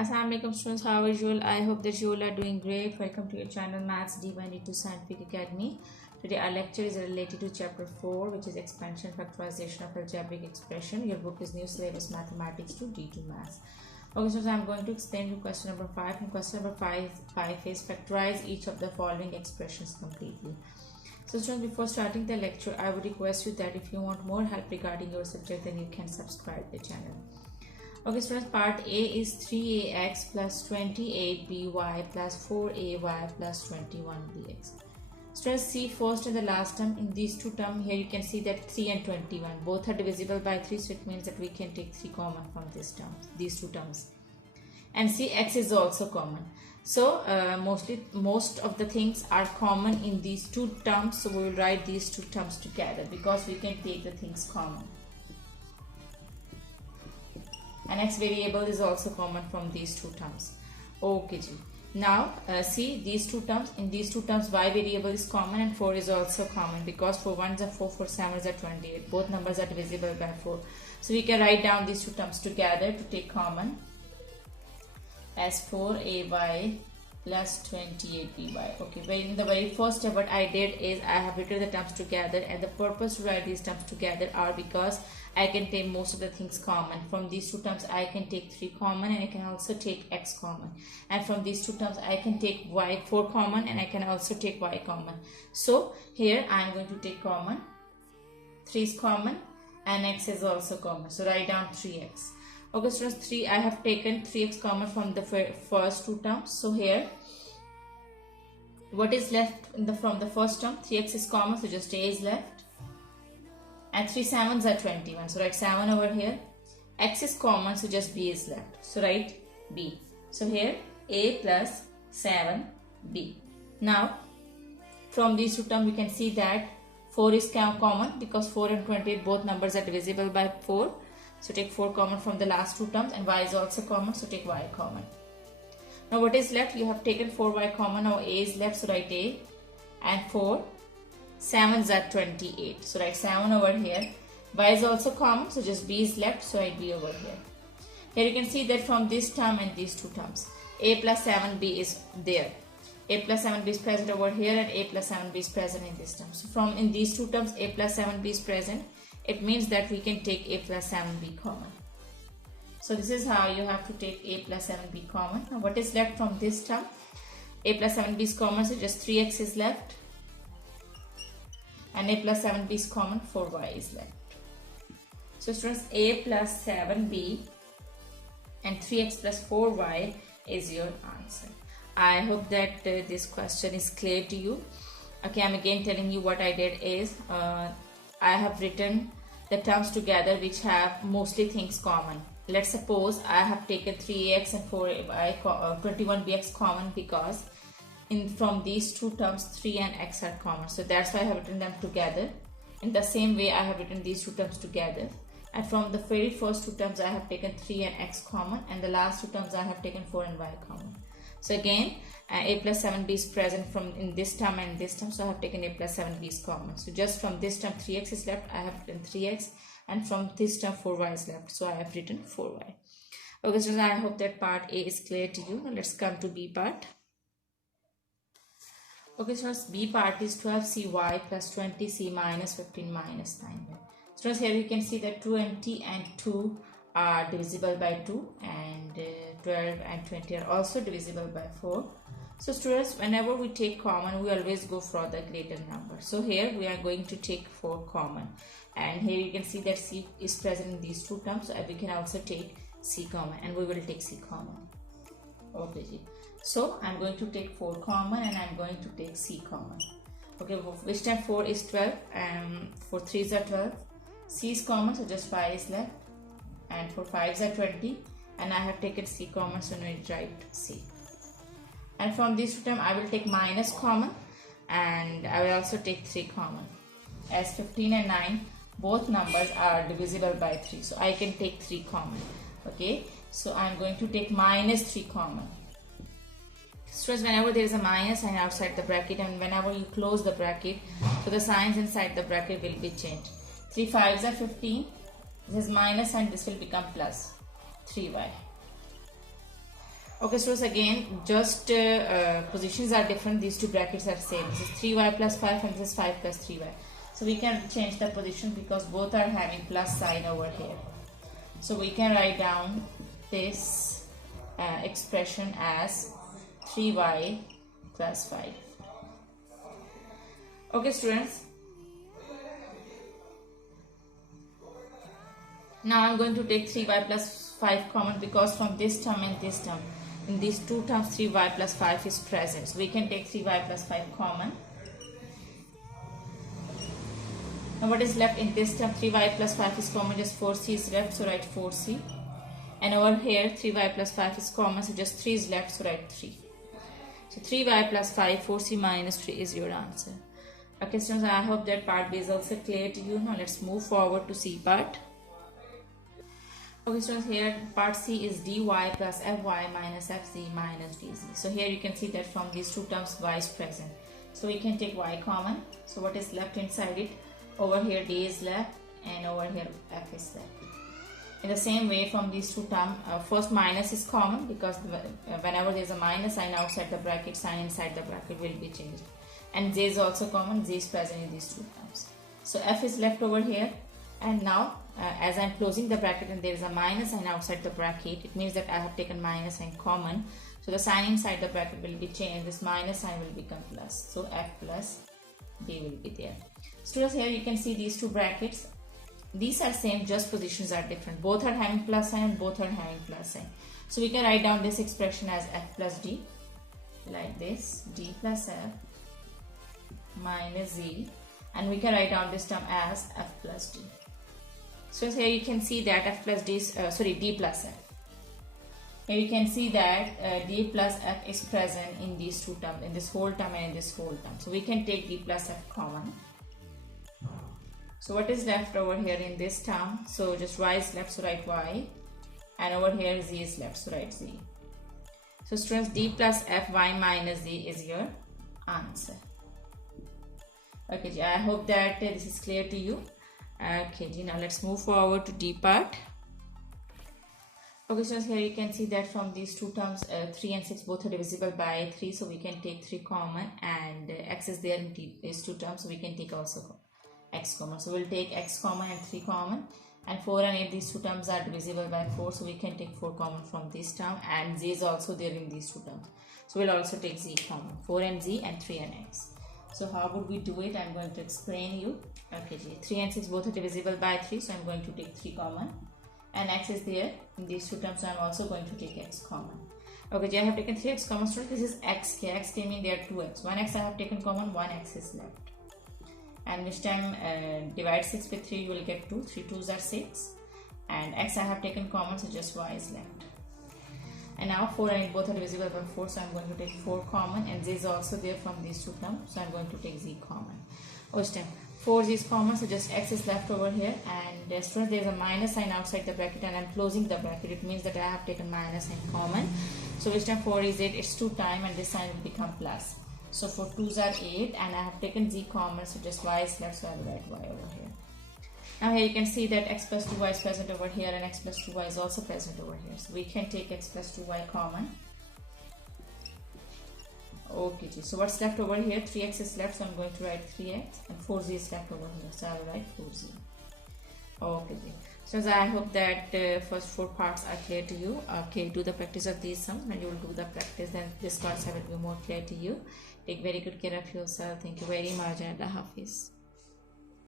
Assalamu alaikum students, how are you? I hope that you all are doing great. Welcome to your channel Maths D1 D2 Scientific Academy. Today our lecture is related to chapter 4, which is expansion factorization of algebraic expression. Your book is New Syllabus Mathematics to D2 Maths. Okay, so I'm going to explain you question number 5. And question number 5 is factorize each of the following expressions completely. So students, before starting the lecture, I would request you that if you want more help regarding your subject, then you can subscribe the channel. Okay students, part A is 3ax plus 28by plus 4ay plus 21bx. Students, see first and the last term in these two terms. Here you can see that 3 and 21 both are divisible by 3, so it means that we can take 3 common from this term, these two terms. And see, x is also common. So most of the things are common in these two terms, so we will write these two terms together because we can take the things common. And x variable is also common from these two terms. Okay ji. Now see these two terms. In these two terms y variable is common and 4 is also common because 4 1s are 4, 4 7s are 28. Both numbers are divisible by 4. So we can write down these two terms together to take common as 4ay plus 28by. Okay, well, in the very first step what I did is I have written the terms together, and the purpose to write these terms together are because I can take most of the things common. From these two terms I can take 3 common and I can also take x common, and from these two terms I can take y 4 common and I can also take y common. So here I am going to take common, 3 is common and x is also common, so write down 3x. Okay students, I have taken 3x common from the first two terms. So here what is left from the first term? 3x is common, so just a is left, and 3 7s are 21, so write 7 over here. X is common, so just b is left, so write b. So here a plus 7b. Now from these two terms we can see that 4 is common because 4 and 28 both numbers are divisible by 4. So take 4 common from the last two terms, and y is also common, so take y common. Now what is left? You have taken 4y common, now a is left, so write a, and 4 7s are 28, so write 7 over here. Y is also common, so just b is left, so write b over here. Here you can see that from this term and these two terms, a plus 7b is there. A plus 7b is present over here and a plus 7b is present in this term. So from in these two terms a plus 7b is present. It means that we can take a plus 7b common. So this is how you have to take a plus 7b common. Now what is left from this term? A plus 7b is common, so just 3x is left. And a plus 7b is common, 4y is left. So students, a plus 7b and 3x plus 4y is your answer. I hope that this question is clear to you. Okay, I'm again telling you what I did is I have written the terms together which have mostly things common. Let's suppose I have taken 3ax and 4y 21bx common because from these two terms 3 and x are common. So that's why I have written them together. In the same way I have written these two terms together. And from the very first two terms I have taken 3 and x common, and the last two terms I have taken 4 and y common. So again a plus 7b is present from in this term and this term, so I have taken a plus 7b is common. So just from this term 3x is left, I have written 3x, and from this term 4y is left, so I have written 4y. Okay, so I hope that part A is clear to you. Now let's come to B part. Okay, so B part is 12cy plus 20c minus 15 minus 9y. So here you can see that 20 and 2 are divisible by 2, and 12 and 20 are also divisible by 4. So students, whenever we take common, we always go for the greater number. So here we are going to take 4 common, and here you can see that c is present in these two terms, so we can also take c common, and we will take c common. Okay, so I'm going to take 4 common and I'm going to take c common. Okay, which time 4 is 12 and 4 3s are 12. C is common, so just 5 is left, and 4 5s are 20, and I have taken c common, so now I write c. And from this two term I will take minus common, and I will also take 3 common, as 15 and 9 both numbers are divisible by 3, so I can take 3 common. Okay, so I am going to take minus 3 common. Students, whenever there is a minus sign outside the bracket and whenever you close the bracket, so the signs inside the bracket will be changed. 3 5s are 15, this is minus and this will become plus 3y. Okay, so again, just positions are different. These two brackets are same. This is 3y plus 5 and this is 5 plus 3y. So we can change the position because both are having plus sign over here. So we can write down this expression as 3y plus 5. Okay, students. Now I'm going to take 3y plus 5 common because from this term and this term, in these two terms 3y plus 5 is present. So we can take 3y plus 5 common. Now what is left in this term? 3y plus 5 is common, just 4c is left, so write 4c. And over here 3y plus 5 is common, so just 3 is left, so write 3. So 3y plus 5, 4c minus 3 is your answer. Okay students, I hope that part B is also clear to you. Now let's move forward to C part. Okay students, here part C is dy plus fy minus fz minus dz. So here you can see that from these two terms y is present. So we can take y common. So what is left inside it? Over here d is left and over here f is left. In the same way from these two terms, first minus is common because whenever there is a minus sign outside the bracket, sign inside the bracket will be changed. And z is also common, z is present in these two terms. So f is left over here, and now as I am closing the bracket and there is a minus sign outside the bracket, it means that I have taken minus sign common. So the sign inside the bracket will be changed, this minus sign will become plus. So f plus d will be there. Students, here you can see these two brackets. These are same, just positions are different. Both are having plus sign and both are having plus sign. So we can write down this expression as f plus d, like this, d plus f minus z, and we can write down this term as f plus d. So here you can see that f plus d is, d plus f. Here you can see that d plus f is present in these two terms, in this whole term and in this whole term. So we can take d plus f common. So what is left over here in this term? So just y is left, so write y, and over here z is left, so write z. So students, d plus f y minus z is your answer. Okay, I hope that this is clear to you. Okay, now let's move forward to D part. Okay, so here you can see that from these two terms 3 and 6 both are divisible by 3, so we can take 3 common, and x is there in these two terms, so we can take also x common. So we'll take x common and 3 common, and 4 and 8 these two terms are divisible by 4, so we can take 4 common from this term, and z is also there in these two terms, so we'll also take z common, 4 and z and 3 and x. So how would we do it? I'm going to explain you. Okay, 3 and 6 both are divisible by 3, so I'm going to take 3 common, and x is there in these two terms, so I'm also going to take x common. Okay, I have taken 3x common, so this is xk. X came in there 2x. 1x I have taken common, 1x is left. And this time divide 6 with 3, you will get 2. 3 2s are 6. And x I have taken common, so just y is left. And now 4 and 8 both are divisible by 4, so I'm going to take 4 common, and z is also there from these two terms, so I'm going to take z common. This time 4z is common, so just x is left over here, and as far as there is a minus sign outside the bracket and I'm closing the bracket, it means that I have taken minus sign common. So this time 4 is 8, it's 2 times, and this sign will become plus. So 4 2s are 8, and I have taken z common, so just y is left, so I will write y over here. Now here you can see that x plus 2y is present over here, and x plus 2y is also present over here. So we can take x plus 2y common. Okay, so what's left over here? 3x is left, so I'm going to write 3x, and 4z is left over here, so I will write 4z. Okay, so I hope that first 4 parts are clear to you. Okay, do the practice of these sums. When you will do the practice, then this concept will be more clear to you. Take very good care of yourself. Thank you very much, and Allah Hafiz.